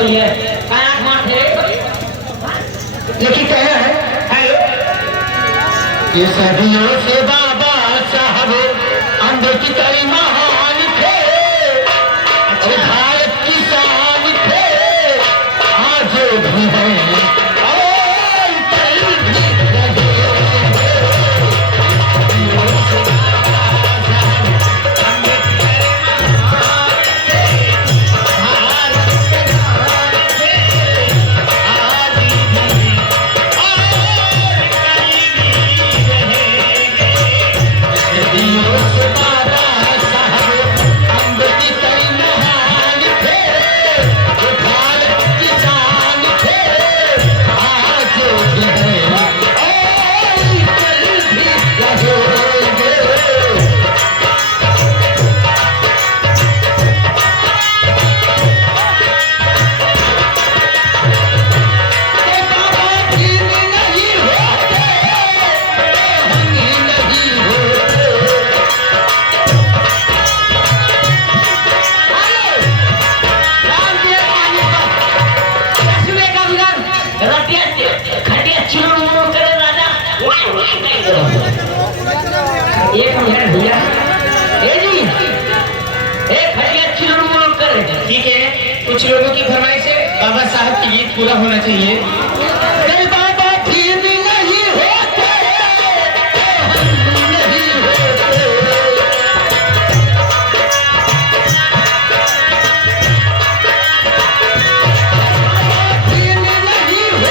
सही है काया मार थे लेकिन कहना है हेलो ये सदियों से बाबा साहब अंधे की तरह महान थे भारत की शान थे आज भी हैं ठीक है कुछ लोगों की फरमाइश है बाबा साहब की गीत पूरा होना चाहिए बाबा फिर भी नहीं होते नहीं होते फिर नहीं होते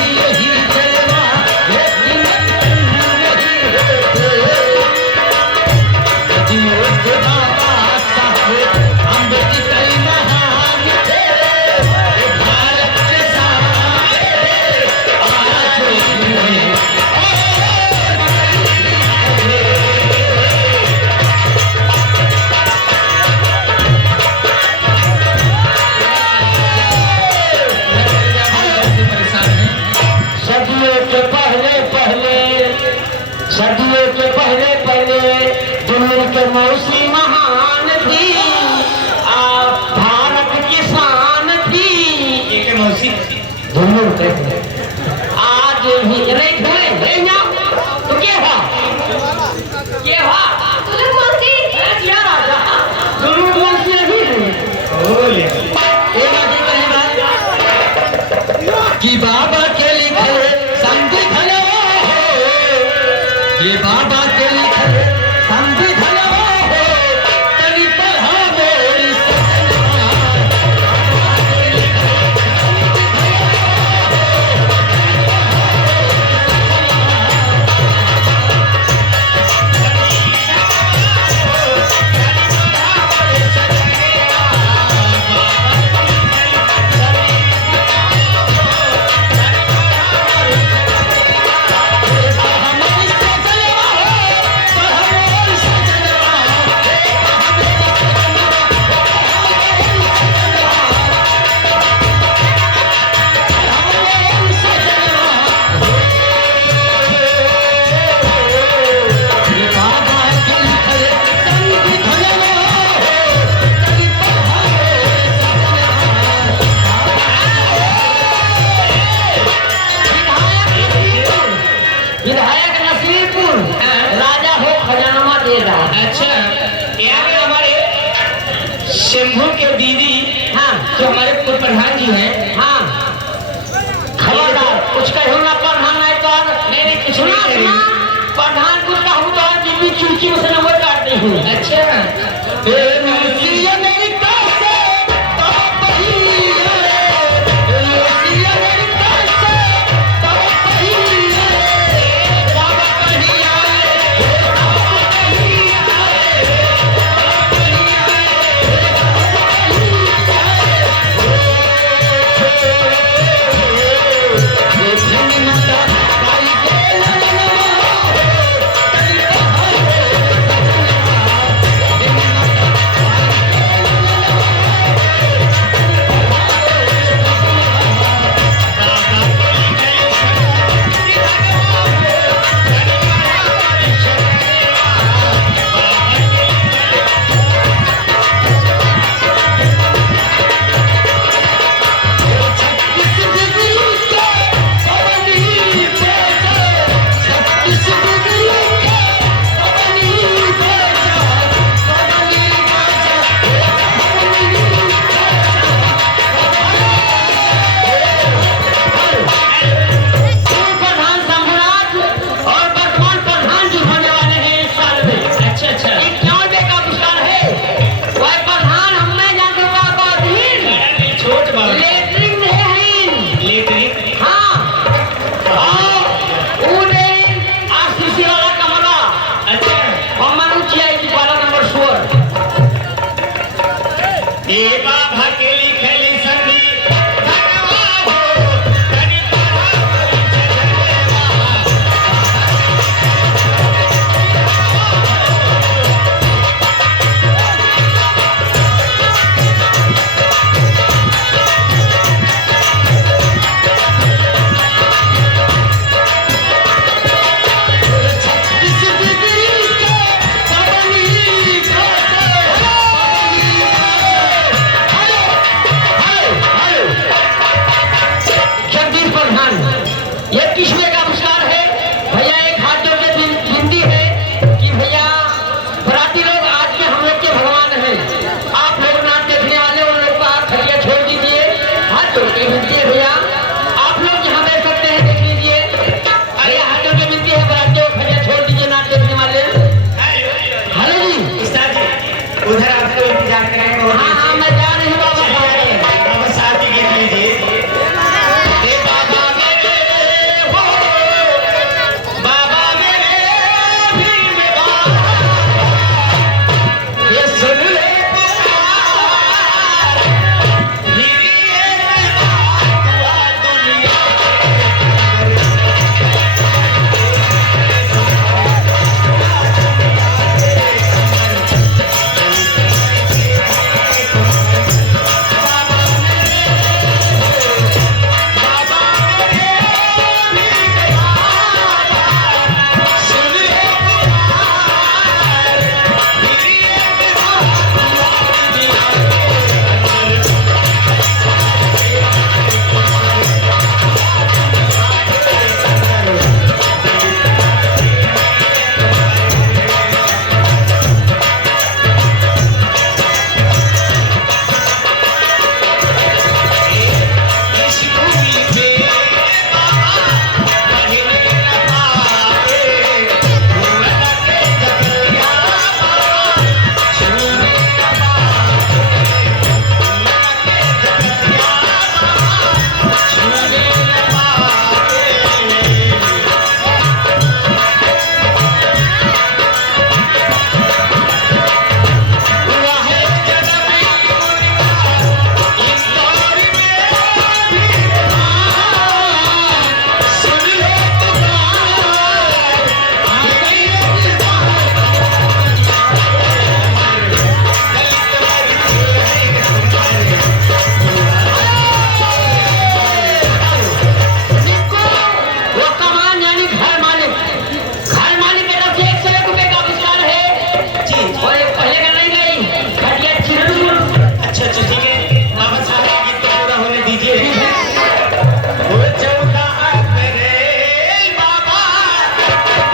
यही जलवा बाबा साहब अंबे की कई महान थे भारत के सारे आज सदियों के पहले दुनिया के मौसी महान थी भारत की शान थी ये मौसी दुनिया के आज भी नहीं भूले तो क्या हुआ मौसी क्या राजा दुनिया मौसी नहीं बोले कि बाबा के लिखे संधि भलो ये बाबा के लिखे संधि भलो तेरी तरह मेरी विधायक नसीरपुर राजा हो खजाना दे रहा अच्छा यहाँ पे हमारे शंभू के दीदी हाँ जो हमारे प्रधान जी हैं हाँ खबरदार कुछ कहो ना प्रधान नहीं तो नहीं कुछ नहीं प्रधान कुछ कहूँ तो बीबी चूची में से नंबर काटते हूँ अच्छा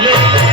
ले